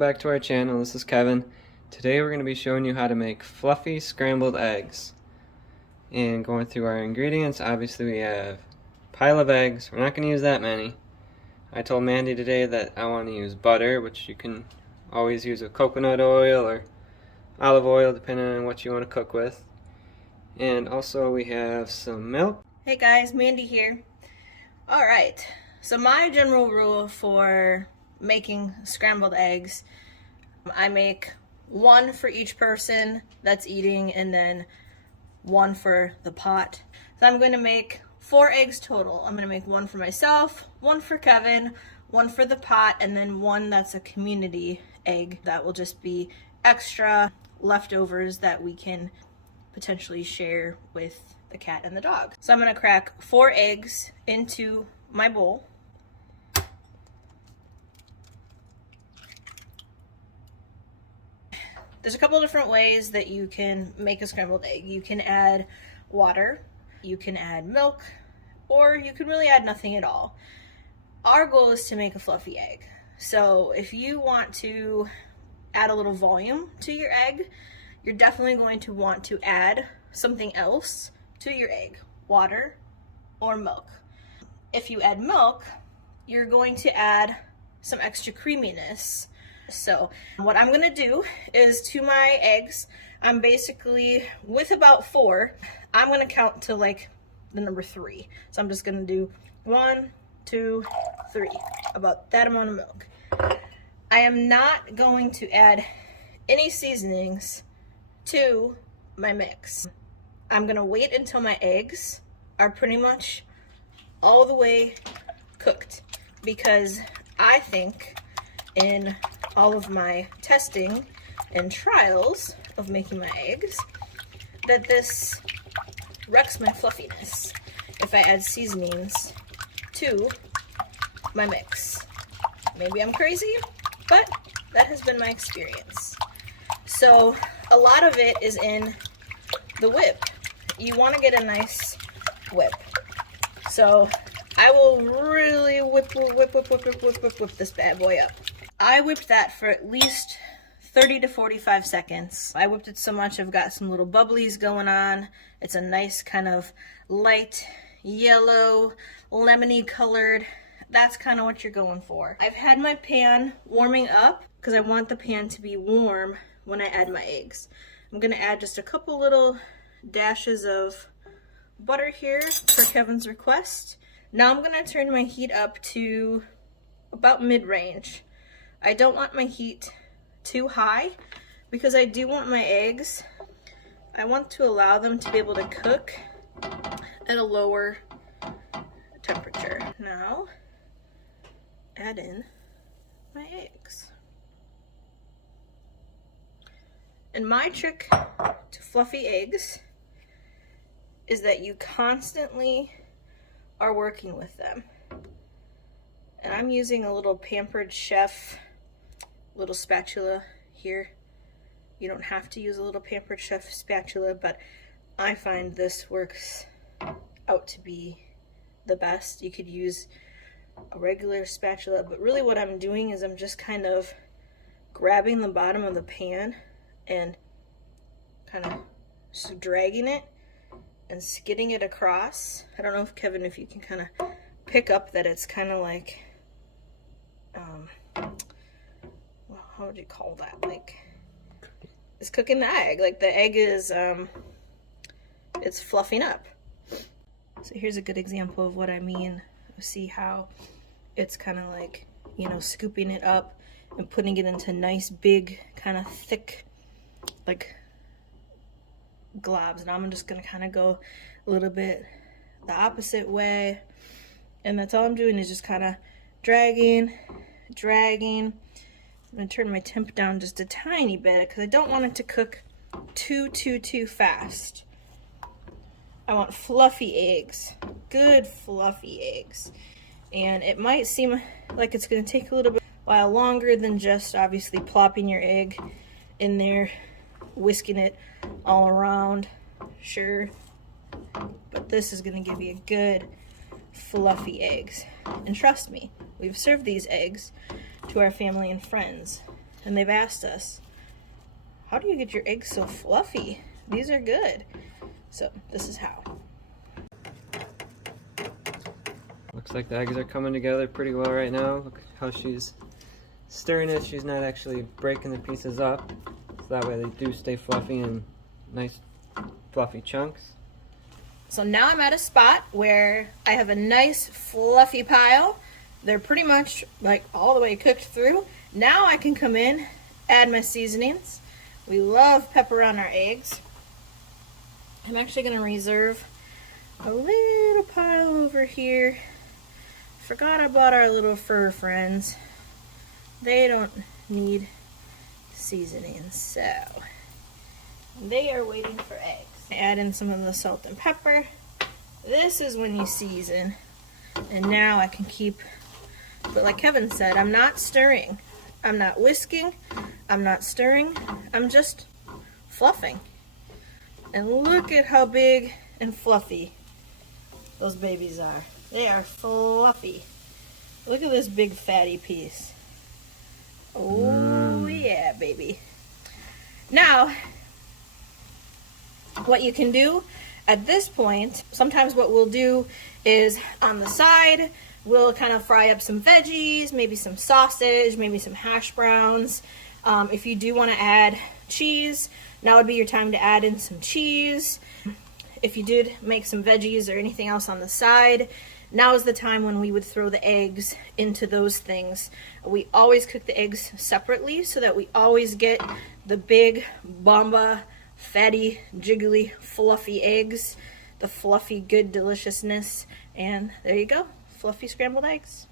back to our channel. This is Kevin. Today we're going to be showing you how to make fluffy scrambled eggs. And going through our ingredients, obviously we have a pile of eggs. We're not going to use that many. I told Mandy today that I want to use butter, which you can always use with coconut oil or olive oil depending on what you want to cook with. And also we have some milk. Hey guys, Mandy here. Alright, so my general rule for making scrambled eggs, I make one for each person that's eating and then one for the pot. So I'm going to make 4 eggs total. I'm going to make one for myself, one for Kevin, one for the pot, and then one that's a community egg that will just be extra leftovers that we can potentially share with the cat and the dog. So I'm going to crack 4 eggs into my bowl. There's a couple different ways that you can make a scrambled egg. You can add water, you can add milk, or you can really add nothing at all. Our goal is to make a fluffy egg. So if you want to add a little volume to your egg, you're definitely going to want to add something else to your egg, water or milk. If you add milk, you're going to add some extra creaminess. So what I'm gonna do is to my eggs, I'm basically, with about 4, I'm gonna count to like the number 3. So I'm just gonna do 1, 2, 3, about that amount of milk. I am not going to add any seasonings to my mix. I'm gonna wait until my eggs are pretty much all the way cooked, because I think in all of my testing and trials of making my eggs that this wrecks my fluffiness if I add seasonings to my mix. Maybe I'm crazy, but that has been my experience. So a lot of it is in the whip. You want to get a nice whip. So I will really whip this bad boy up. I whipped that for at least 30 to 45 seconds. I whipped it so much I've got some little bubblies going on. It's a nice kind of light yellow, lemony colored. That's kind of what you're going for. I've had my pan warming up because I want the pan to be warm when I add my eggs. I'm gonna add just a couple little dashes of butter here for Kevin's request. Now I'm gonna turn my heat up to about mid-range. I don't want my heat too high because I do want my eggs, I want to allow them to be able to cook at a lower temperature. Now, add in my eggs. And my trick to fluffy eggs is that you constantly are working with them. And I'm using a little Pampered Chef little spatula here. You don't have to use a little Pampered Chef spatula, but I find this works out to be the best. You could use a regular spatula, but really what I'm doing is I'm just kind of grabbing the bottom of the pan and kind of just dragging it and skidding it across. I don't know if Kevin, if you can kind of pick up that it's kind of like well, how would you call that? Like, it's cooking the egg. Like the egg is, it's fluffing up. So here's a good example of what I mean. See how it's kind of like, you know, scooping it up and putting it into nice big kind of thick like globs. And I'm just gonna kind of go a little bit the opposite way, and that's all I'm doing is just kind of dragging. I'm gonna turn my temp down just a tiny bit because I don't want it to cook too fast. I want fluffy eggs, good fluffy eggs. And it might seem like it's gonna take a little bit while longer than just obviously plopping your egg in there, whisking it all around, sure. But this is gonna give you good fluffy eggs. And trust me, we've served these eggs to our family and friends, and they've asked us, how do you get your eggs so fluffy? These are good. So this is how. Looks like the eggs are coming together pretty well right now. Look how she's stirring it. She's not actually breaking the pieces up. So that way they do stay fluffy and nice fluffy chunks. So now I'm at a spot where I have a nice fluffy pile. They're pretty much like all the way cooked through. Now I can come in, add my seasonings. We love pepper on our eggs. I'm actually going to reserve a little pile over here. Forgot I bought our little fur friends. They don't need seasoning, so they are waiting for eggs. Add in some of the salt and pepper. This is when you season. And now I can keep, but like Kevin said, I'm not stirring. I'm not whisking. I'm not stirring. I'm just fluffing. And look at how big and fluffy those babies are. They are fluffy. Look at this big fatty piece. Oh yeah, baby. Now, what you can do at this point, sometimes what we'll do is on the side, we'll kind of fry up some veggies, maybe some sausage, maybe some hash browns. If you do want to add cheese, now would be your time to add in some cheese. If you did make some veggies or anything else on the side, now is the time when we would throw the eggs into those things. We always cook the eggs separately so that we always get the big, bomba, fatty, jiggly, fluffy eggs, the fluffy, good deliciousness. And there you go, fluffy scrambled eggs.